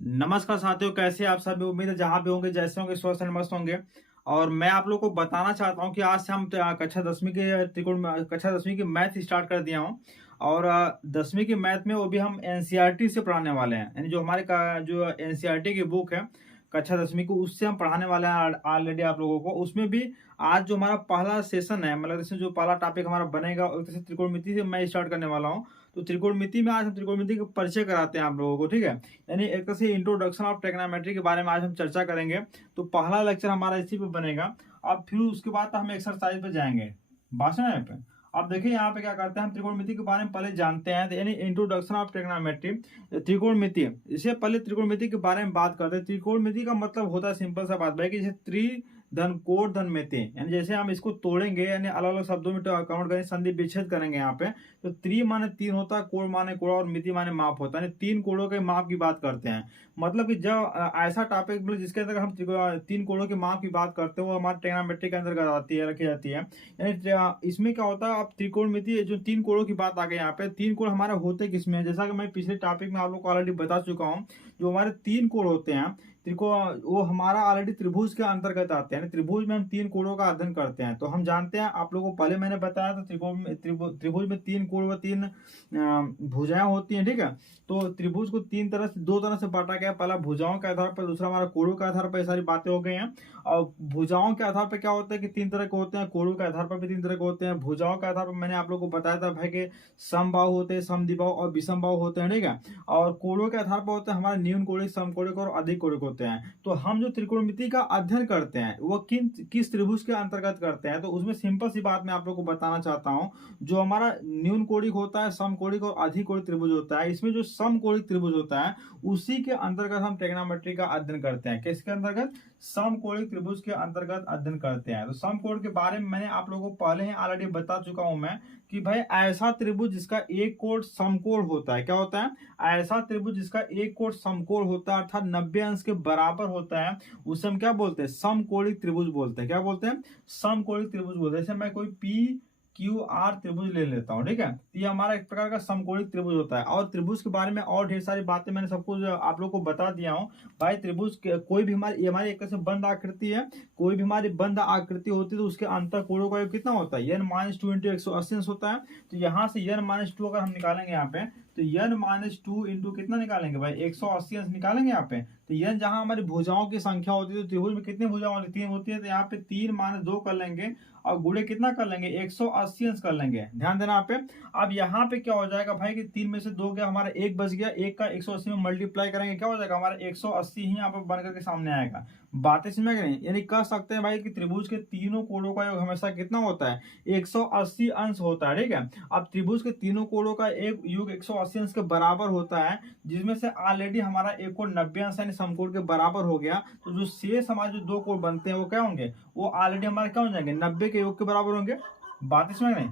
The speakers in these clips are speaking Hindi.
नमस्कार साथियों, कैसे आप सभी। उम्मीद है जहाँ भी होंगे, जैसे होंगे, स्वस्थ एंड मस्त होंगे। और मैं आप लोगों को बताना चाहता हूँ कि आज से हम कक्षा 10वीं के कक्षा 10वीं की मैथ स्टार्ट कर दिया हूँ। और 10वीं की मैथ में वो भी हम एनसीईआरटी से पढ़ाने वाले हैं, यानी जो हमारे का जो एनसीईआरटी की बुक है कक्षा 10वीं को, उससे हम पढ़ाने वाले हैं ऑलरेडी आप लोगों को। उसमें भी आज जो हमारा पहला सेशन है, मतलब इसमें जो पहला टॉपिक हमारा बनेगा, एक तरह से त्रिकोणमिति से मैं स्टार्ट करने वाला हूँ। तो त्रिकोणमिति में आज हम त्रिकोणमिति का परिचय कराते हैं आप लोगों को, ठीक है। यानी एक तरह से इंट्रोडक्शन ऑफ ट्रिग्नोमेट्री के बारे में आज हम चर्चा करेंगे। तो पहला लेक्चर हमारा इसी पे बनेगा। अब फिर उसके बाद हम एक्सरसाइज पे जाएंगे। भाषण है पे। अब देखिए यहाँ पे क्या करते हैं, हम त्रिकोणमिति के बारे में पहले जानते हैं, यानी इंट्रोडक्शन ऑफ ट्रिग्नोमेट्री। त्रिकोणमिति, इससे पहले त्रिकोणमिति के बारे में बात करते हैं। त्रिकोणमिति का मतलब होता है सिंपल सा बात भाई, कि जैसे त्रि धन कोण धन मिति, यानी जैसे हम इसको तोड़ेंगे, यानी अलग अलग शब्दों में काउंट करेंगे, संधि विच्छेद करेंगे यहाँ पे। तो त्रि माने तीन होता है, कोण माने कोण, और मिति माने माप होता है। यानी तीन कोणों के माप की बात करते हैं। मतलब कि जब ऐसा टॉपिक मतलब जिसके अंदर हम तीन कोणों के माप की बात करते हैं, वो हमारे ट्रिग्नोमेट्री के अंतर्गत आती है, रखी जाती है। यानी इसमें क्या होता है, अब त्रिकोणमिति जो तीन कोणों की बात आ गई यहाँ पे। तीन कोण हमारे होते किसमें है, जैसा कि मैं पिछले टॉपिक में आप लोग को ऑलरेडी बता चुका हूँ। जो हमारे तीन कोण होते हैं त्रिकोण, वो हमारा ऑलरेडी त्रिभुज के अंतर्गत आते हैं। त्रिभुज में हम तीन कोणों का अध्ययन करते हैं। तो हम जानते हैं, आप लोगों को पहले मैंने बताया था, त्रिभुज में तीन कोण व तीन भुजाएं होती हैं, ठीक है। तो त्रिभुज को दो तरह से बांटा गया। पहला भुजाओं के आधार पर, दूसरा हमारा कोणों के आधार पर। ये सारी बातें हो गई हैं। और भुजाओं के आधार पर क्या होता है कि तीन तरह के होते हैं, कोणों के आधार पर भी तीन तरह के होते हैं। भुजाओं के आधार पर मैंने आप लोगों को बताया था भाई कि समबाहु होते हैं, समद्विबाहु और विषमबाहु होते हैं, ठीक है। और कोणों के आधार पर होते हैं हमारे न्यून कोणिक, समकोणिक और अधिक कोणिक होते हैं। तो हम जो त्रिकोणमिति का अध्ययन करते हैं वो किस त्रिभुज के अंतर्गत करते हैं, तो उसमें सिंपल सी बात मैं आप लोग को बताना चाहता हूं। जो हमारा न्यून कोणिक होता है, समकोणिक और अधिक कोणिक त्रिभुज होता है, इसमें जो समकोणिक त्रिभुज होता है उसी के अंतर्गत हम ट्रिग्नोमेट्री का अध्ययन करते हैं। किसके अंतर्गत? समकोणिक त्रिभुज के अंतर्गत अध्ययन करते हैं। तो समकोण के बारे में मैंने आप लोगों को पहले ही ऑलरेडी बता चुका हूं मैं, कि भाई ऐसा त्रिभुज जिसका एक कोण समकोण होता है। क्या होता है? ऐसा त्रिभुज जिसका एक कोण समकोण होता है, अर्थात 90 अंश के बराबर होता है, उसे हम क्या बोलते हैं? समकोणिक त्रिभुज बोलते हैं। क्या बोलते हैं? समकोणिक त्रिभुज बोलते हैं। जैसे मैं कोई पी क्यू आर त्रिभुज ले लेता हूं, ठीक है। तो ये हमारा एक प्रकार का समकोणिक त्रिभुज होता है। और त्रिभुज के बारे में और ढेर सारी बातें मैंने सब कुछ आप लोग को बता दिया हूं। भाई त्रिभुज कोई भी हमारी एक तरह से बंद आकृति है। कोई भी हमारी बंद आकृति होती है तो उसके अंतर कोणों का योग कितना होता है? n-2 इंटू 180 अंश होता है। तो यहाँ से n-2 अगर हम निकालेंगे यहाँ पे, तो n-2 इंटू कितना निकालेंगे भाई? 180 अंश निकालेंगे यहाँ पे। तो n जहां हमारी भुजाओं की संख्या होती है, तो त्रिभुज में कितनी भुजाएं होती है? तीन होती है। तो यहाँ पे 3-2 कर लेंगे और गुणे कितना कर लेंगे? 180 अंश कर लेंगे। ध्यान देना यहाँ पे। अब यहाँ पे क्या हो जाएगा भाई कि 3 में से 2 गया, हमारा 1 बच गया। 1 का 180 में मल्टीप्लाई करेंगे, क्या हो जाएगा? हमारा 180 ही यहाँ पे बनकर के सामने आएगा। बातें समझ गए? यानी कह सकते हैं भाई कि त्रिभुज के तीनों कोणों का योग हमेशा कितना होता है? 180 अंश होता है, ठीक है। अब त्रिभुज के तीनों कोणों का एक योग 180 अंश के बराबर होता है, जिसमें से ऑलरेडी हमारा एक कोण 90 अंश यानी समकोण के बराबर हो गया। तो जो शेष हमारे जो दो कोण बनते हैं वो क्या होंगे? वो ऑलरेडी हमारे क्या हो जाएंगे? 90 के योग के बराबर होंगे। बात इसमें नहीं?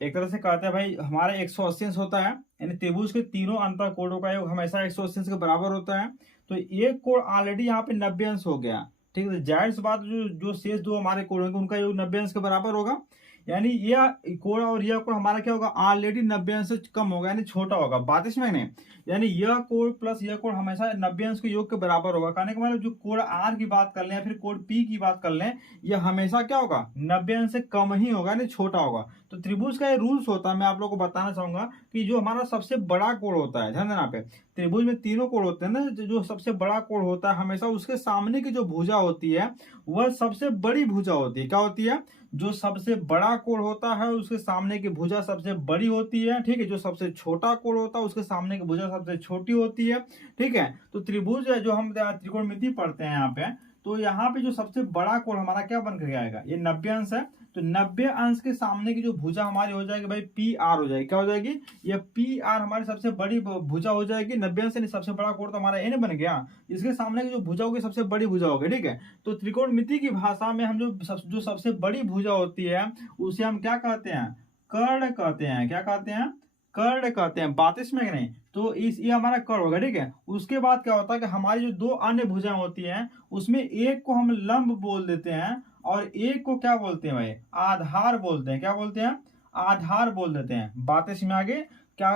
एक तरह से कहते हैं भाई हमारा 180 अंश होता है, यानी त्रिभुज के तीनों अंतर कोणों का योग हमेशा 180 अंश के बराबर होता है। तो एक कोण ऑलरेडी यहाँ पे 90 अंश हो गया, ठीक है। जाहिर सी बात, जो जो शेष दो हमारे कोण होंगे उनका योग 90 अंश के बराबर होगा। यानी यह कोण और यह कोण हमारा क्या होगा? ऑलरेडी 90 अंश से कम होगा, यानी छोटा होगा। बात इसमें नहीं? यानी यह कोण प्लस यह कोण हमेशा 90 अंश के योग के बराबर होगा। कहने का मतलब जो कोण आर की बात कर लें या फिर कोण पी की बात कर लें, यह हमेशा क्या होगा? 90 अंश से कम ही होगा, यानी छोटा होगा। तो त्रिभुज का ये रूल्स होता है। मैं आप लोगों को बताना चाहूंगा कि जो हमारा सबसे बड़ा कोण होता है, ध्यान देना पे, त्रिभुज में तीनों कोण होते हैं ना, जो सबसे बड़ा कोण होता है हमेशा उसके सामने की जो भुजा होती है वह सबसे बड़ी भुजा होती है। क्या होती है? जो सबसे बड़ा कोण होता है उसके सामने की भुजा सबसे बड़ी होती है, ठीक है। जो सबसे छोटा कोण होता है उसके सामने की भुजा सबसे छोटी होती है, ठीक है। तो त्रिभुज है, जो हम त्रिकोणमिति पढ़ते हैं यहाँ पे, तो यहाँ पे जो सबसे बड़ा कोण हमारा क्या बन के आएगा? ये 90 अंश है। तो 90 अंश के सामने की जो भुजा हमारी हो जाएगी भाई पी आर हो जाएगी। क्या हो जाएगी? ये पी आर हमारी सबसे बड़ी भुजा हो जाएगी। 90 अंश से सबसे बड़ा कोण तो हमारा एन बन गया। इसके सामने की जो भुजा होगी सबसे बड़ी भुजा होगी, ठीक है। तो त्रिकोणमिति की भाषा में हम जो सबसे बड़ी भुजा होती है उसे हम क्या कहते हैं? कर्ण कहते हैं। क्या कहते हैं? कर्ण कहते हैं। बात इसमें नहीं? तो ये हमारा कर्ण होगा, ठीक है। उसके बाद क्या होता है कि हमारी जो दो अन्य भुजाएं होती हैं उसमें एक को हम लंब बोल देते हैं और एक को क्या बोलते हैं भाई? आधार बोलते हैं। क्या बोलते हैं? आधार बोल देते हैं। बात इसमें आगे क्या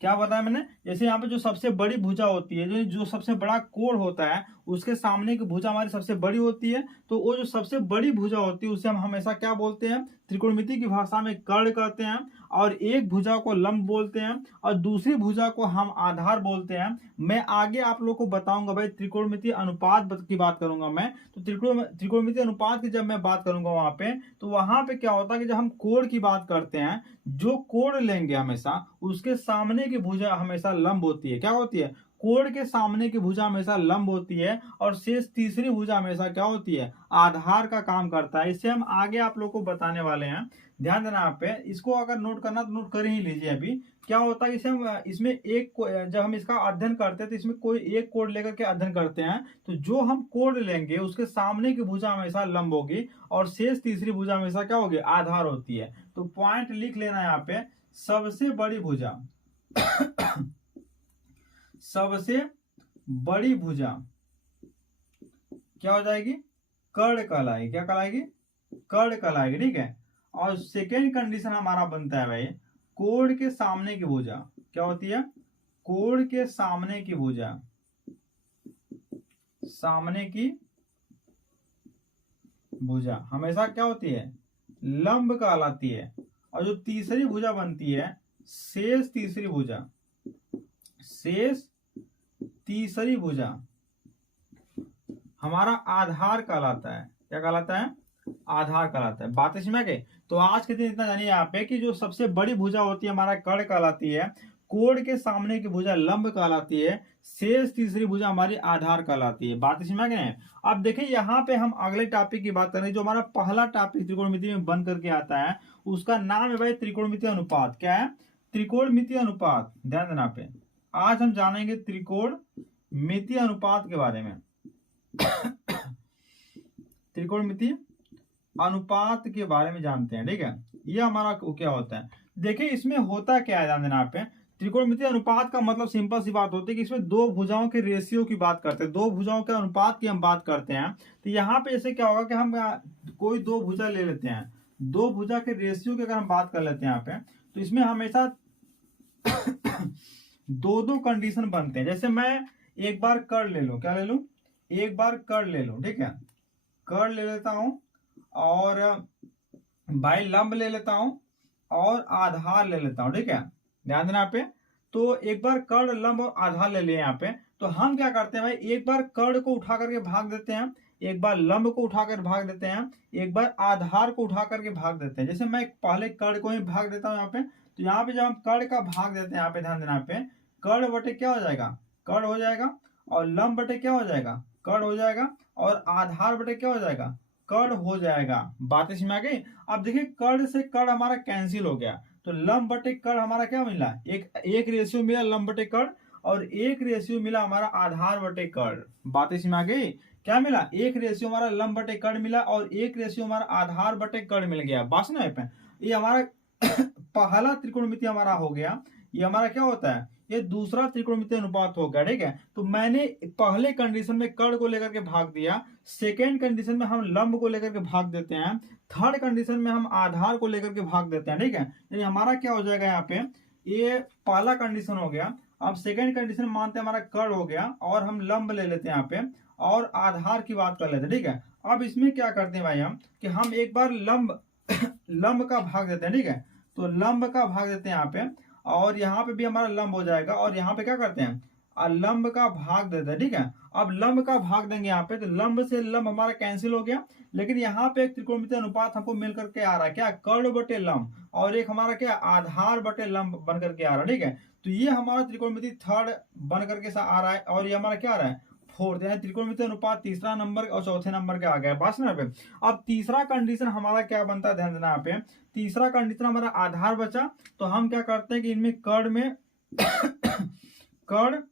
क्या बताया मैंने, जैसे यहाँ पे जो सबसे बड़ी भुजा होती है, जो जो सबसे बड़ा कोण होता है उसके सामने की भुजा हमारी सबसे बड़ी होती है, तो वो जो सबसे बड़ी भुजा होती है उसे हम हमेशा क्या बोलते हैं, त्रिकोणमिति की भाषा में कर्ण कहते हैं। और एक भुजा को लंब बोलते हैं और दूसरी भुजा को हम आधार बोलते हैं। मैं आगे आप लोग को बताऊंगा भाई, त्रिकोणमिति अनुपात की बात करूंगा मैं, तो त्रिकोणमिति अनुपात की जब मैं बात करूंगा वहां पे, तो वहां पे क्या होता है कि जब हम कोण की बात करते हैं, जो कोण लेंगे हमेशा उसके सामने की भुजा हमेशा लंब होती है। क्या होती है, कोण के सामने की भुजा हमेशा लंब होती है और शेष तीसरी भुजा हमेशा क्या होती है, आधार का काम करता है। इससे हम आगे आप लोग को बताने वाले हैं, ध्यान देना आप पे। इसको अगर नोट करना तो नोट कर ही लीजिए। अभी क्या होता है, इसे हम इसमें जब हम इसका अध्ययन करते हैं तो इसमें कोई एक कोण लेकर के अध्ययन करते हैं, तो जो हम कोण लेंगे उसके सामने की भुजा हमेशा लंब होगी और शेष तीसरी भुजा हमेशा क्या होगी, आधार होती है। तो पॉइंट लिख लेना यहाँ पे, सबसे बड़ी भुजा सबसे बड़ी भुजा क्या हो जाएगी, कर्ण कहलाएगी। क्या कहलाएगी, कर्ण कहलाएगी, ठीक है। और सेकेंड कंडीशन हमारा बनता है भाई, कोण के सामने की भुजा क्या होती है, कोण के सामने की भुजा, सामने की भुजा हमेशा क्या होती है, लंब कहलाती है। और जो तीसरी भुजा बनती है, शेष तीसरी भुजा, शेष तीसरी भुजा हमारा आधार कहलाता है। क्या कहलाता है, आधार कहलाता है। बात समझ में गई। तो आज के दिन इतना जानिए यहाँ पे कि जो सबसे बड़ी भुजा होती है हमारा कर्ण कहलाती है, कोण के सामने की भुजा लंब कहलाती है, शेष तीसरी भुजा हमारी आधार कहलाती है। बात समझ में गए। अब देखिए यहाँ पे हम अगले टॉपिक की बात करें, जो हमारा पहला टॉपिक त्रिकोणमिति में बन करके आता है, उसका नाम है भाई त्रिकोणमिति अनुपात। क्या है, त्रिकोणमिति अनुपात। ध्यान देना पे, आज हम जानेंगे त्रिकोणमिति अनुपात के बारे में। त्रिकोणमिति अनुपात के बारे में जानते हैं, ठीक है। ये हमारा क्या होता है, देखिए इसमें होता क्या है, ध्यान देना आप पे। त्रिकोणमिति अनुपात का मतलब सिंपल सी बात होती है कि इसमें दो भुजाओं के रेशियो की बात करते हैं, दो भुजाओं के अनुपात की हम बात करते हैं। तो यहाँ पे जैसे क्या होगा कि हम कोई दो भुजा ले लेते हैं, दो भुजा के रेशियो की अगर हम बात कर लेते हैं यहाँ पे, तो इसमें हमेशा दो दो कंडीशन बनते हैं। जैसे मैं एक बार कर्ण ले लूं, क्या ले लूं, एक बार कर्ण ले लूं, ठीक है, कर्ण ले लेता हूं और बाई लंब ले लेता हूं और आधार ले लेता हूं, ठीक है। ध्यान देना पे, तो एक बार कर्ण लंब और आधार ले लिए यहाँ पे, तो हम क्या करते हैं भाई, एक बार कर्ण को उठा करके भाग देते हैं, एक बार लंब को उठाकर भाग देते हैं, एक बार आधार को उठा करके भाग देते हैं। जैसे मैं पहले कर्ण को ही भाग देता हूँ यहाँ पे, तो यहाँ पे जब हम कर्ण का भाग देते हैं, यहाँ पे ध्यान देना पे, कर्ण बटे क्या हो जाएगा, कर्ण हो जाएगा, और लंब बटे क्या हो जाएगा, कर्ण हो जाएगा, और आधार बटे क्या हो जाएगा, कर्ण हो जाएगा। बात समझ में आ गई। अब देखिए कर्ण से कर्ण हमारा कैंसिल हो गया, तो लंब बटे कर्ण हमारा क्या मिला, एक रेशियो मिला लंब बटे कर्ण, और एक रेशियो मिला हमारा आधार बटे कर्ण। बात समझ में आ गई। क्या मिला, एक रेशियो हमारा लंब बटे कर्ण मिला और एक रेशियो हमारा आधार बटे कर्ण मिल गया। बात समझ में, ये हमारा पहला त्रिकोणमिति हमारा हो गया। ये हमारा क्या होता है, ये दूसरा त्रिकोणमिति अनुपात हो गया, ठीक है। तो मैंने पहले कंडीशन में कर्ण को लेकर के भाग दिया, सेकेंड कंडीशन में हम लंब को लेकर के भाग देते हैं, थर्ड कंडीशन में हम आधार को लेकर के भाग देते हैं, ठीक है। यानी हमारा क्या हो जाएगा यहाँ पे, ये पहला कंडीशन हो गया। अब सेकेंड कंडीशन मानते हैं हमारा कर्ण हो गया और हम लंब ले लेते हैं यहाँ पे और आधार की बात कर लेते हैं, ठीक है। अब इसमें क्या करते हैं भाई हम, कि हम एक बार लंब लंब का भाग देते हैं, ठीक है। तो लंब का भाग देते हैं यहाँ पे, और यहाँ पे भी हमारा लंब हो जाएगा, और यहाँ पे क्या करते हैं, लंब का भाग देते हैं, ठीक है। अब लंब का भाग देंगे यहाँ पे, तो लंब से लंब हमारा कैंसिल हो गया, लेकिन यहाँ पे एक त्रिकोणमिति अनुपात हमको मिल करके आ रहा है, क्या, कर्ण बटे लंब, और एक हमारा क्या, आधार बटे लंब बन करके आ रहा है, ठीक है। तो ये हमारा त्रिकोणमिति थर्ड बन करके आ रहा है, और ये हमारा क्या आ रहा है, फोर्थ, यानी त्रिकोणमिति अनुपात तीसरा नंबर और चौथे नंबर के आ गया। बात समझ में। अब तीसरा कंडीशन हमारा क्या बनता है, ध्यान देना यहाँ पे, तीसरा कंडीशन हमारा आधार बचा, तो हम क्या करते हैं कि इनमें कर्ण में कर्ण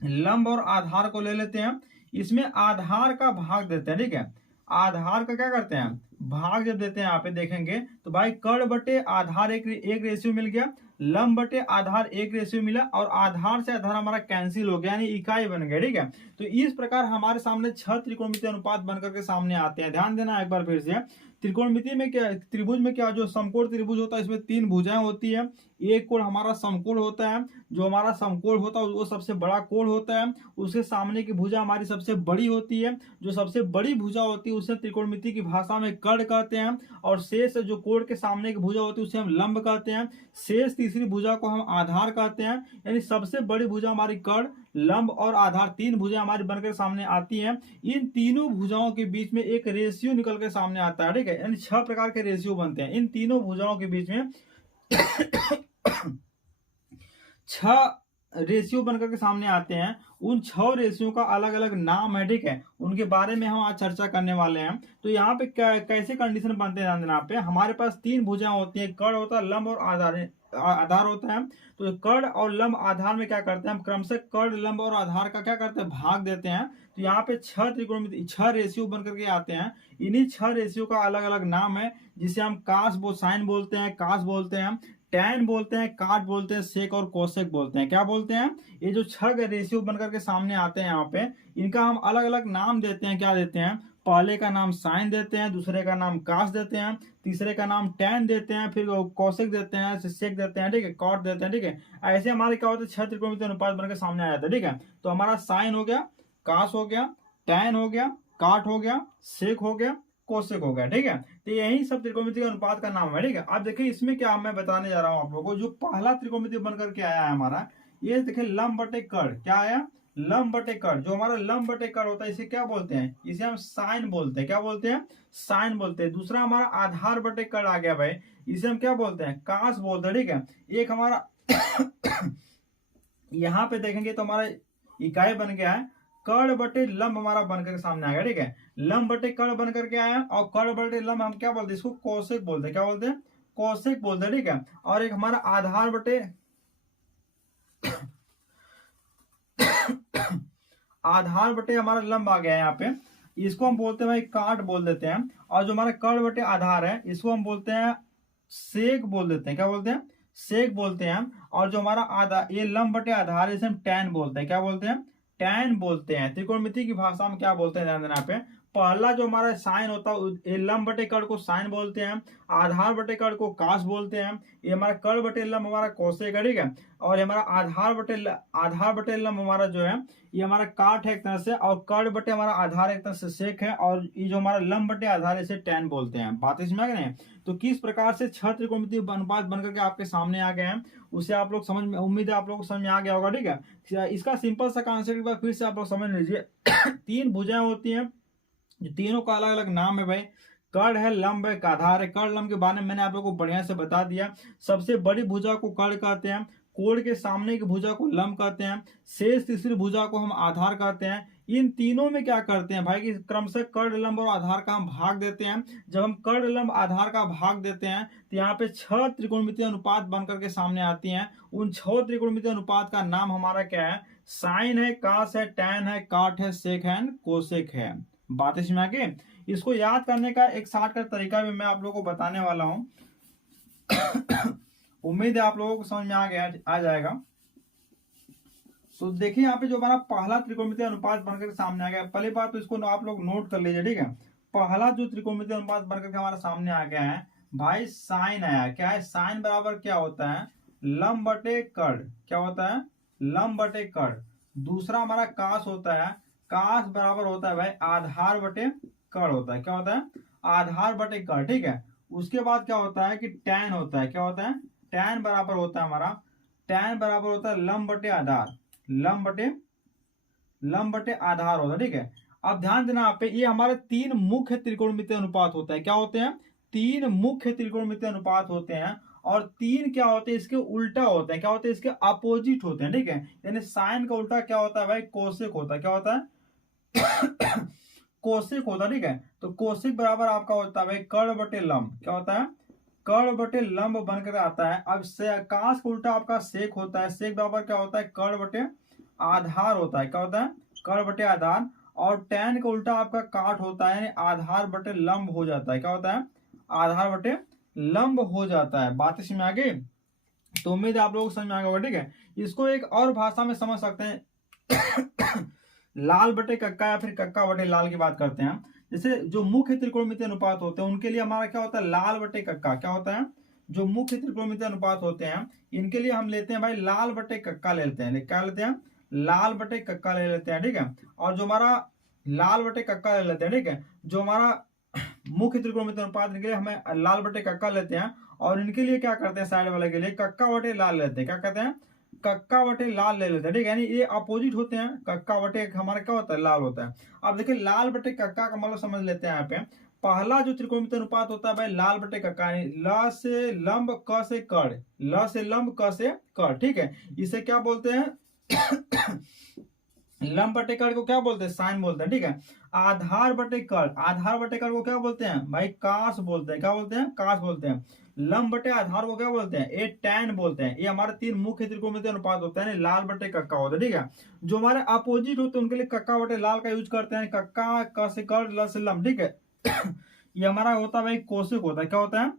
लंब और आधार को ले लेते हैं, इसमें आधार का भाग देते हैं, ठीक है। आधार का क्या करते हैं, भाग जब देते हैं यहाँ पे देखेंगे, तो भाई कर्ण बटे आधार एक रेशियो मिल गया, लंब बटे आधार एक रेशियो मिला, और आधार से आधार हमारा कैंसिल हो गया, यानी इकाई बन गया, ठीक है। तो इस प्रकार हमारे सामने 6 त्रिकोणमिति अनुपात बनकर के सामने आते हैं। ध्यान देना एक बार फिर से, त्रिकोणमिति में क्या, त्रिभुज में क्या, जो समकोण त्रिभुज होता है इसमें 3 भुजाएं होती है। एक कोण हमारा समकोण होता है, जो हमारा समकोण होता है वो सबसे बड़ा कोण होता है। उसके सामने की भुजा हमारी सबसे बड़ी होती है। जो सबसे बड़ी भुजा होती है उसे त्रिकोणमिति की भाषा में कर्ण कहते हैं। और शेष जो कोण के सामने की भुजा होती है उसे हम लंब कहते हैं। शेष तीसरी भुजा को हम आधार कहते हैं। यानी सबसे बड़ी भुजा हमारी कर्ण, लंब और आधार, 3 भुजाएं हमारी बनकर सामने आती हैं। इन तीनों भुजाओं के बीच में एक रेशियो निकल के सामने आता है, ठीक है। यानी 6 प्रकार के रेशियो बनते हैं इन तीनों भुजाओं के बीच में। 6 रेशियो बनकर के सामने आते हैं। उन 6 रेशियो का अलग अलग नाम है, ठीक है। उनके बारे में हम आज चर्चा करने वाले हैं। तो यहाँ पे कैसे कंडीशन बनते हैं, ध्यान देना पे। हमारे पास 3 भुजाएं होती हैं, कर्ण होता है, लंब और आधार होता है। तो कर्ण और लंब आधार में क्या करते हैं हम, क्रमशः कर्ण, लंब और आधार का क्या करते हैं, भाग देते हैं। तो यहाँ पे 6 त्रिकोणमिति 6 रेशियो बनकर के आते हैं। इन्हीं 6 रेशियो का अलग अलग नाम है, जिसे हम साइन बोलते हैं, कास बोलते हैं, टैन बोलते हैं, काट बोलते हैं, सेक और कोसेक बोलते हैं। क्या बोलते हैं, ये जो 6 रेशियो बनकर के सामने आते हैं यहाँ पे, इनका हम अलग अलग नाम देते हैं। क्या देते हैं, पहले का नाम साइन देते हैं, दूसरे का नाम कास देते हैं, तीसरे का नाम टैन देते हैं, फिर कोसेक देते हैं, सेक देते हैं, ठीक है, कॉट देते हैं, ठीक है। ऐसे हमारे क्या होते हैं, 6 त्रिकोणमिति अनुपात बनकर सामने आ जाता है, ठीक है। तो हमारा साइन हो गया, कास हो गया, टैन हो गया, काट हो गया, सेक हो गया, कोसेक हो गया, ठीक है। तो यही सब त्रिकोणमिति के अनुपात का नाम है, ठीक है। अब देखिए इसमें क्या मैं बताने जा रहा हूं आप लोगों को। जो पहला त्रिकोणमिति बनकर के आया है हमारा, ये देखिए लंब बटे कर्ण। क्या आया, लंब बटे कर्ण। जो हमारा लंब बटे कर्ण होता है इसे क्या बोलते हैं, इसे हम साइन बोलते हैं। क्या बोलते हैं, साइन बोलते हैं। दूसरा हमारा आधार बटे कर्ण आ गया भाई, इसे हम क्या बोलते हैं, कास बोलते हैं, ठीक है। एक हमारा यहाँ पे देखेंगे तो हमारा इकाई बन गया है कर्ण बटे लंब, हमारा बनकर के सामने आ गया, ठीक है। लंब बटे कर्ण बनकर के आया, और कर्ण बटे लंब हम क्या बोलते हैं, इसको कोसेक बोलते हैं। क्या बोलते हैं, कोसेक बोलते हैं, ठीक है। और एक हमारा आधार बटे आधार बटे हमारा लंब आ गया है यहाँ पे, इसको हम बोलते हैं भाई काट बोल देते हैं। और जो हमारा कर्ण बटे आधार है इसको हम बोलते हैं सेक बोल देते हैं। क्या बोलते हैं, सेक बोलते हैं। और जो हमारा ये लंब बटे आधार है इसे हम टैन बोलते हैं। क्या बोलते हैं, टैन बोलते हैं। त्रिकोणमिति की भाषा में क्या बोलते हैं, ध्यान देना पे। पहला जो हमारा साइन होता है, लंब बटे कर्ण को साइन बोलते हैं, आधार बटे कर्ण को कास बोलते हैं। ये हमारा कर्ण बटे लंब हमारा कोसेक है, ठीक है। और हमारा आधार बटे लंब हमारा जो है ये हमारा काट है एक तरह से, और कर्ण बटे हमारा आधार एक तरह से सेक है, और ये जो हमारा लंब बटे आधार इसे टैन बोलते हैं। बात इसमें आ गए। तो किस प्रकार से 6 त्रिकोणमिति अनुपात बनकर के आपके सामने आ गए हैं, उसे आप लोग समझ में, उम्मीद है आप लोग को समझ में आ गया होगा, ठीक है। इसका सिंपल सा कॉन्सेप्ट एक बार फिर से आप लोग समझ लीजिए। 3 भुजाएं होती हैं, जो तीनों का अलग अलग नाम है भाई। कर्ण है, लंब है, आधार है। कर्ण लंब के बारे में मैंने आप लोगों को बढ़िया से बता दिया। सबसे बड़ी भुजा को कर्ण कहते हैं, कोण के सामने की भुजा को लंब कहते हैं, शेष तीसरी भुजा को हम आधार कहते हैं। इन तीनों में क्या करते हैं भाई कि क्रमशः कर्ण, लंब और आधार का हम भाग देते हैं। जब हम कर्ण, लंब, आधार का भाग देते हैं तो यहाँ पे 6 त्रिकोणमिति अनुपात बनकर के सामने आती हैं। उन 6 त्रिकोणमिति अनुपात का नाम हमारा क्या है, साइन है, कास है, टैन है, काट है, सेक है, कोसेक है। बात इसमें आगे। इसको याद करने का एक शॉर्टकट तरीका भी मैं आप लोगों को बताने वाला हूं। उम्मीद है आप लोगों को समझ में आ जाएगा। तो देखिए यहाँ पे जो हमारा पहला त्रिकोणमिति अनुपात बनकर सामने आ गया, पहली बात तो इसको आप लोग नोट कर लीजिए, ठीक है। पहला जो त्रिकोणमिति अनुपात बनकर के हमारा सामने आ गया है भाई, साइन आया। क्या है, साइन बराबर क्या होता है, लंब बटे कर्ण। क्या होता है, लंब बटे कर्ण। दूसरा हमारा कास होता है, कास बराबर होता है भाई आधार बटे कर्ण होता है। क्या होता है, आधार बटे कर्ण, ठीक है। उसके बाद क्या होता है कि टैन होता है। क्या होता है, टैन बराबर होता है हमारा, टैन बराबर होता है लंब बटे आधार, लंब बटे आधार होता है, ठीक है। अब ध्यान देना आप पे, ये हमारे 3 मुख्य त्रिकोणमिति अनुपात होता है। क्या होते हैं, 3 मुख्य त्रिकोणमिति अनुपात होते हैं। और 3 क्या होते हैं, इसके उल्टा होते हैं। क्या होते हैं, इसके अपोजिट होते हैं, ठीक है। यानी साइन का उल्टा क्या होता है भाई, कोसेक होता है। क्या होता है, कोसेक होता है, ठीक है। तो कोसेक बराबर आपका होता है भाई कर्ण बटे लंब। क्या होता है, कर्ण बटे लंब बनकर आता है। अब कास का उल्टा आपका सेक होता है। सेक बराबर क्या होता है, कर्ण बटे आधार होता है। क्या होता है, कर्ण बटे आधार। और टैन का उल्टा आपका काट होता है, यानी आधार बटे लंब हो जाता है। क्या होता है, आधार बटे लंब हो जाता है। बात इसमें आ गई। तो उम्मीद है आप लोगों को समझ में आ गया, ठीक है। इसको एक और भाषा में समझ सकते हैं, लाल बटे कक्का या फिर कक्का बटे लाल की बात करते हैं। जैसे जो मुख्य त्रिकोणमितीय अनुपात होते हैं उनके लिए हमारा क्या होता है, लाल बटे कक्का। क्या होता है, जो मुख्य त्रिकोणमितीय अनुपात होते हैं इनके लिए हम लेते हैं भाई लाल बटे कक्का ले लेते हैं। क्या लेते हैं, लाल बटे कक्का ले लेते हैं, ठीक है। और जो हमारा लाल बटे कक्का ले लेते हैं, ठीक है। जो हमारा मुख्य त्रिकोणमितीय अनुपात इनके लिए हमें लाल बटे कक्का लेते हैं, और इनके लिए क्या करते हैं, साइड वाले के लिए कक्का बटे लाल लेते हैं। क्या कहते हैं, कक्का बटे लाल ले लेते हैं, ठीक है। यानी ये अपोजिट होते हैं, कक्का बटे हमारा क्या होता है, लाल होता है। अब देखिए लाल बटे कक्का का मतलब समझ लेते हैं। यहाँ पे पहला जो त्रिकोणमितीय अनुपात होता है भाई लाल बटे कक्का, ल से लंब क से कड़, ल से लंब क से कड़, ठीक है। इसे क्या बोलते हैं लंब बटे कड़ को क्या बोलते हैं, साइन बोलते हैं, ठीक है। आधार बटे कड़, आधार बटे कड़ को क्या बोलते हैं भाई, काश बोलते हैं। क्या बोलते हैं, काश बोलते हैं। लंब बटे आधार को क्या बोलते हैं, ये टैन बोलते हैं। ये हमारे तीन मुख्य त्रिकोणमितीय अनुपात होते हैं, लाल बटे कक्का होता है, ठीक है। जो हमारे अपोजिट होते हैं उनके लिए कक्का बटे लाल का यूज करते हैं, कक्का क से कड़ ल से लंब, ठीक है। ये हमारा होता है भाई कोशिक होता है। क्या होता है,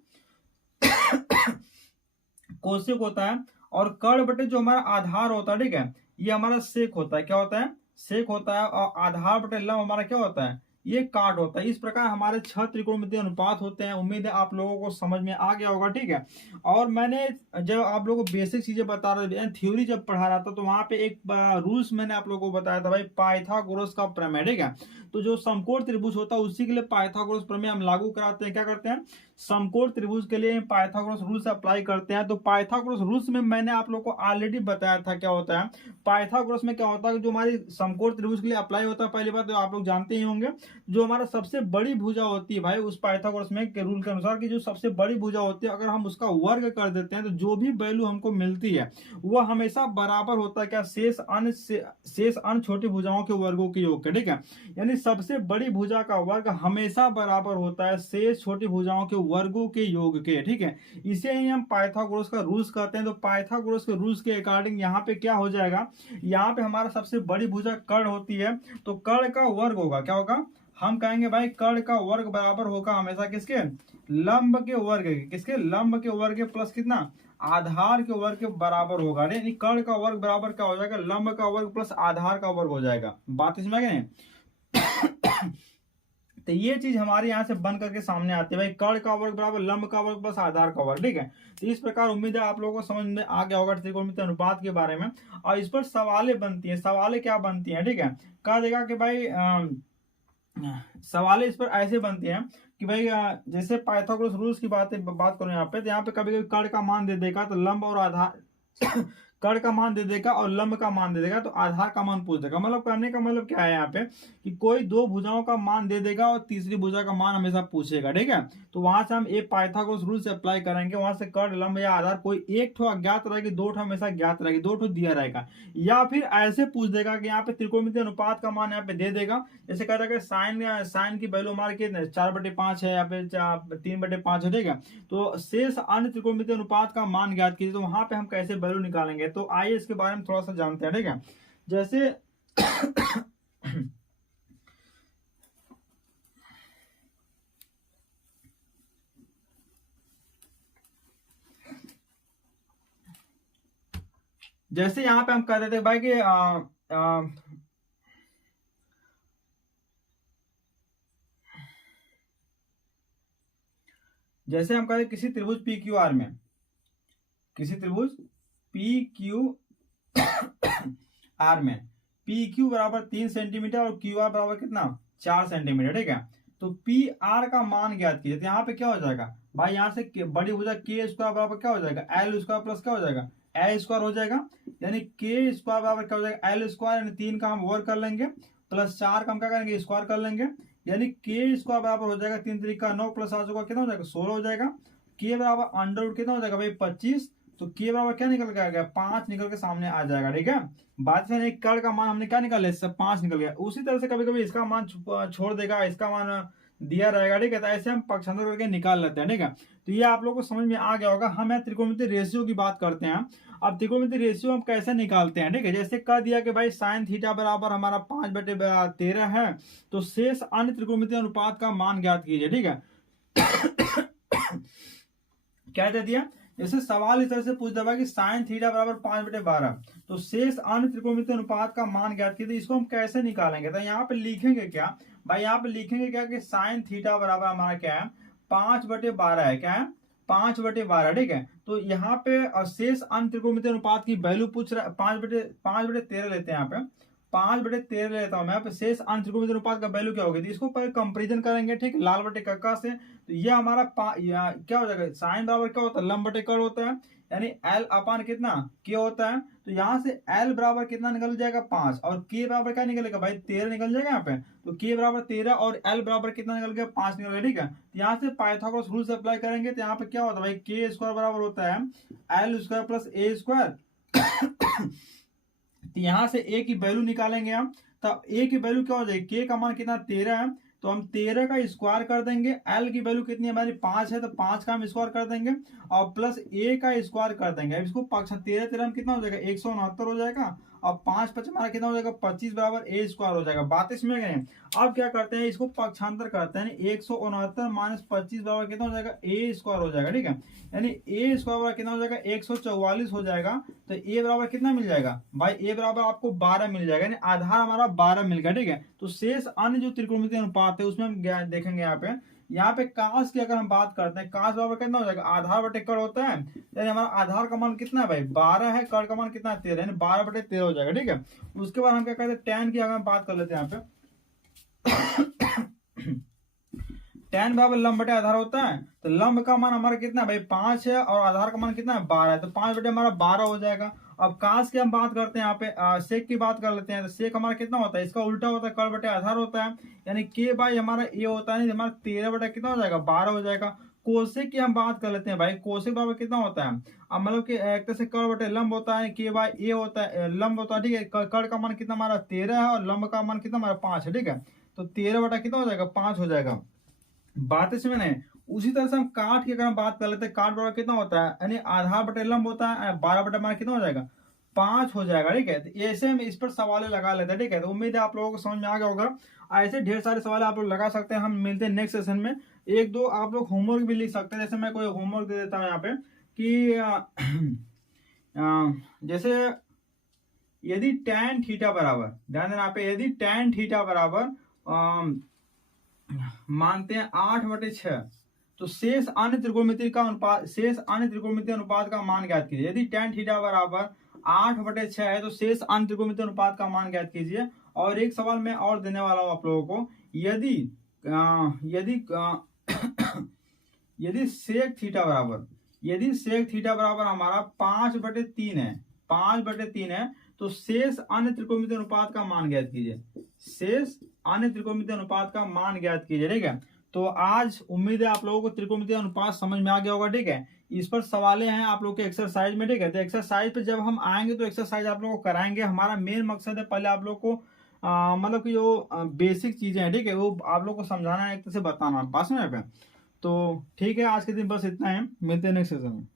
कोशिक होता है। और कड़ बटे जो हमारा आधार होता है, ठीक है, ये हमारा सेक होता है। क्या होता है, सेक होता है। और आधार बटे लंब हमारा क्या होता है, ये काट होता है। इस प्रकार हमारे 6 त्रिकोणमितीय अनुपात होते हैं। उम्मीद है आप लोगों को समझ में आ गया होगा, ठीक है। और मैंने जब आप लोगों को बेसिक चीजें बता रहा था, थ्योरी जब पढ़ा रहा था, तो वहां पे एक रूल्स मैंने आप लोगों को बताया था भाई, पाइथागोरस का प्रमेय, ठीक है। तो जो समकोण त्रिभुज होता है उसी के लिए पाइथागोरस प्रमेय हम लागू कराते हैं। क्या करते हैं, समकोण त्रिभुज के लिए पाइथागोरस रूल्स अप्लाई करते हैं। तो पाइथागोरस रूल्स में मैंने आप लोगों को ऑलरेडी बताया था क्या होता है। पाइथागोरस में क्या होता है, जो हमारी समकोण त्रिभुज के लिए अप्लाई होता है, पहली बात तो आप लोग जानते ही होंगे, जो हमारा सबसे बड़ी भुजा होती है भाई, उस पाइथागोरस में के रूल के अनुसार कि जो सबसे बड़ी भुजा होती है, अगर हम उसका वर्ग कर देते हैं तो जो भी वैल्यू हमको मिलती है वह हमेशा बराबर होता है क्या, शेष अन्य छोटी भुजाओं के वर्गों के योग के, ठीक है। यानी सबसे बड़ी भुजा का वर्ग हमेशा बराबर होता है शेष छोटी भुजाओं के वर्गों के योग के, ठीक है। इसे ही हम पाइथागोरस का रूल्स कहते हैं। तो पाइथागोरस के रूल्स के अकॉर्डिंग यहाँ पे क्या हो जाएगा, यहाँ पे हमारा सबसे बड़ी भुजा कर्ण होती है, तो कर्ण का वर्ग होगा, क्या होगा, हम कहेंगे भाई कर्ण का वर्ग बराबर होगा हमेशा किसके, लंब के वर्ग के। किसके, लंब के वर्ग प्लस कितना, आधार के वर्ग के बराबर होगा। यानी कर्ण का वर्ग बराबर क्या हो जाएगा, लंब का वर्ग प्लस आधार का वर्ग हो जाएगा। बात इसमें क्या नहीं। तो ये चीज हमारे यहाँ से बन करके सामने आती है भाई, कर्ण का वर्ग बराबर लंब का वर्ग प्लस आधार का वर्ग, ठीक है। तो इस प्रकार उम्मीद है आप लोगों को समझ में आ गया होगा त्रिकोणमितीय अनुपात के बारे में। और इस पर सवालें बनती हैं, सवालें क्या बनती हैं, ठीक है। कहा देगा कि भाई सवालें इस पर ऐसे बनती हैं कि भाई जैसे पाइथागोरस रूल्स की बात करूं यहाँ पे, तो यहाँ पे कभी कभी कर्ण का मान दे देगा तो लंब और आधार कर्ण का मान दे देगा और लंब का मान दे देगा, तो आधार का मान पूछ देगा। मतलब करने का मतलब क्या है यहाँ पे कि कोई दो भुजाओं का मान दे देगा और तीसरी भुजा का मान हमेशा पूछेगा, ठीक है। तो वहां से हम एक पाइथागोरस रूल से अप्लाई करेंगे, वहां से कर्ण लंब या आधार कोई एक ठो अज्ञात रहेगी, दो ठो हमेशा ज्ञात रहेगी, दो ठो दिया रहेगा। या फिर ऐसे पूछ देगा कि यहाँ पे त्रिकोणमितीय अनुपात का मान यहाँ पे दे देगा। जैसे कह रहा है साइन की वैल्यू हमारे कितने 4/5 है या फिर 3/5 है, ठीक है। तो शेष अन्य त्रिकोणमितीय अनुपात का मान ज्ञात कीजिए। तो वहां पे हम कैसे वैल्यू निकालेंगे, तो आइए इसके बारे में थोड़ा सा जानते हैं, ठीक है। जैसे जैसे यहां पे हम कह देते हैं भाई कि जैसे हम कहते हैं किसी त्रिभुज पी क्यू आर में, किसी त्रिभुज पी क्यू आर में पी क्यू बराबर 3 सेंटीमीटर और क्यू आर बराबर कितना 4 सेंटीमीटर, ठीक है। तो पी आर का मान ज्ञात कीजिए। तो यहाँ पे क्या हो जाएगा भाई, यहाँ से बड़ी भुजा के स्क्वायर बराबर क्या हो जाएगा, एल स्क्वायर प्लस क्या हो जाएगा, एल स्क्वायर हो जाएगा। यानी के स्क्वायर बराबर क्या हो जाएगा, एल स्क्वायर। यानी 3 का हम वर्ग कर लेंगे प्लस 4 का हम क्या करेंगे, स्क्वायर कर लेंगे। यानी के स्क्वायर बराबर हो जाएगा 3 3 का 9 प्लस 8 का कितना हो जाएगा 16 हो जाएगा। के बराबर अंडर रूट कितना हो जाएगा भाई 25। तो के बराबर क्या निकल के आ गया 5 निकल के सामने आ जाएगा, ठीक है। बात से एक कर्ण का मान हमने क्या निकाला, इससे 5 निकल गया। उसी तरह से कभी कभी इसका मान छोड़ देगा, इसका मान दिया रहेगा, ठीक है। तो ऐसे हम पक्षांतर करके निकाल लेते हैं, ठीक है। तो ये आप लोग को समझ में आ गया होगा। हम यहाँ त्रिकोणमितीय रेशियो की बात करते हैं। अब त्रिकोणमितीय रेशियो हम कैसे निकालते हैं, ठीक है। जैसे कह दिया कि भाई साइन थीटा बराबर हमारा 5/13 है, तो शेष अन्य त्रिकोणमितीय अनुपात का मान ज्ञात कीजिए, ठीक है। क्या दे दिया जैसे सवाल इस तरह से पूछ दबा कि साइन थीटा बराबर 5/12, तो शेष अन्य त्रिकोणमितीय अनुपात का मान ज्ञात कीजिए। इसको हम कैसे निकालेंगे, तो यहाँ पे लिखेंगे क्या भाई, यहाँ पे लिखेंगे क्या कि साइन थीटा बराबर हमारा क्या है 5/12 है, क्या है 5/12, ठीक है। तो यहाँ पे शेष अन्य त्रिकोणमितीय अनुपात की वैल्यू पूछ रहा है, 5/13 लेते हैं यहाँ पे, 5/13 लेता हूं मैं। यहाँ पे शेष अन्य त्रिकोणमितीय अनुपात का वैल्यू क्या होगी, तो इसको पहले कंपेरिजन करेंगे, ठीक, लाल बटे कक्का से। तो ये हमारा क्या हो जाएगा, साइन बराबर क्या होता है, लंब बटे कर्ण होता है, यानी एल अपान कितना के होता है। तो यहाँ से एल बराबर कितना निकल जाएगा 5, और के बराबर क्या निकलेगा भाई 13 निकल जाएगा यहाँ पे। तो के बराबर 13 और एल बराबर कितना निकल गया 5 निकल गया, ठीक है। तो यहाँ से पाइथागोरस रूल से अप्लाई करेंगे, तो यहाँ पे क्या होता है भाई, के स्क्वायर बराबर होता है एल स्क्वायर प्लस ए स्क्वायर। तो यहां से ए की वैल्यू निकालेंगे हम, तब ए की वैल्यू क्या हो जाएगी, के का मान कितना 13 है, तो हम 13 का स्क्वायर कर देंगे। एल की वैल्यू कितनी हमारी 5 है, तो 5 का हम स्क्वायर कर देंगे और प्लस ए का स्क्वायर कर देंगे। अब इसको 13 में कितना हो जाएगा 169 हो जाएगा, और 5 5 हमारा कितना हो जाएगा 25 बराबर ए स्क्वायर हो जाएगा। बात इसमें गए। अब क्या करते हैं, इसको पक्षांतर करते हैं, 169 माइनस 25 बराबर कितना हो जाएगा ए स्क्वायर हो जाएगा, ठीक है। यानी ए स्क्वायर बराबर कितना हो जाएगा 144 हो जाएगा। तो ए बराबर कितना मिल जाएगा भाई, ए बराबर आपको 12 मिल जाएगा, यानी आधार हमारा 12 मिल गया, ठीक है। तो शेष अन्य जो त्रिकोणमितीय अनुपात है उसमें हम देखेंगे यहाँ पे काश की अगर हम बात करते हैं, काश बराबर कितना हो जाएगा आधार बटे कर्ण होता है, यानी हमारा आधार का मान कितना है भाई 12 है, कर्ण का मान कितना है 13, यानी 12/13 हो जाएगा, ठीक है। उसके बाद हम क्या कहते हैं, tan की अगर हम बात कर लेते हैं यहाँ पे tan बराबर लंब बटे आधार होता है। तो लंब का मान हमारा कितना है भाई 5 है, और आधार का मान कितना है 12 है, तो 5 बटे हमारा 12 हो जाएगा। अब काश की हम बात करते हैं यहाँ पे, सेक की बात कर लेते हैं, तो सेक हमारा कितना होता है, इसका उल्टा होता है, कर्ण बटे आधार होता है, यानी के बाई हमारा ए होता है, नहीं हमारा 13 बटा कितना हो जाएगा 12 हो जाएगा। कोसेक की हम बात कर लेते हैं भाई, कोसेक बराबर कितना होता है, अब मतलब कि एक तरह से कर्ण बटे लंब होता है, के बाई ए होता है, लंब होता है, ठीक है। कर्ण का मान कितना हमारा 13 है, और लंब का मान कितना हमारा 5 है, ठीक है। तो 13 बटा कितना हो जाएगा 5 हो जाएगा। बात इसमें नहीं। उसी तरह से हम काट की अगर हम बात कर लेते हैं, काट बराबर कितना होता है, यानी आधार बटे लंब होता है, 12 बटे हमारा कितना हो जाएगा 5 हो जाएगा, ठीक है। तो ऐसे हम इस पर सवाल लगा लेते हैं, ठीक है। तो उम्मीद है आप लोगों को समझ में आ गया होगा। ऐसे ढेर सारे सवाल आप लोग लगा सकते हैं। हम मिलते हैं नेक्स्ट सेशन में। एक दो आप लोग होमवर्क भी लिख सकते हैं, जैसे मैं कोई होमवर्क दे देता हूँ यहाँ पे कि जैसे यदि tan थीटा बराबर, ध्यान देना पे, यदि tan थीटा बराबर मानते हैं 8/6, तो शेष अन्य त्रिकोणमितीय का अनुपात, शेष अन्य त्रिकोणमितीय अनुपात का मान ज्ञात कीजिए। यदि tan थीटा बराबर 8/6 है, तो शेष अन्य त्रिकोणमितीय अनुपात का मान ज्ञात कीजिए। और एक सवाल मैं और देने वाला हूं आप लोगों को, यदि यदि सेक थीटा बराबर, यदि सेक थीटा बराबर हमारा 5/3 है, 5/3 है, तो शेष अन्य त्रिकोणमितीय अनुपात का मान ज्ञात कीजिए। शेष अन्य त्रिकोणमितीय अनुपात का मान ज्ञात कीजिए, ठीक है। तो आज उम्मीद है आप लोगों को त्रिकोणमितीय अनुपात समझ में आ गया होगा, ठीक है। इस पर सवालें हैं आप लोग के एक्सरसाइज में, ठीक है। तो एक्सरसाइज पे जब हम आएंगे तो एक्सरसाइज आप लोगों को कराएंगे। हमारा मेन मकसद है पहले आप लोग को मतलब कि जो बेसिक चीजें हैं, ठीक है, वो आप लोग को समझाना है, एक तरह से बताना, बात समझ पे। तो ठीक है, आज के दिन बस इतना है, मिलते हैं नेक्स्ट सेशन में।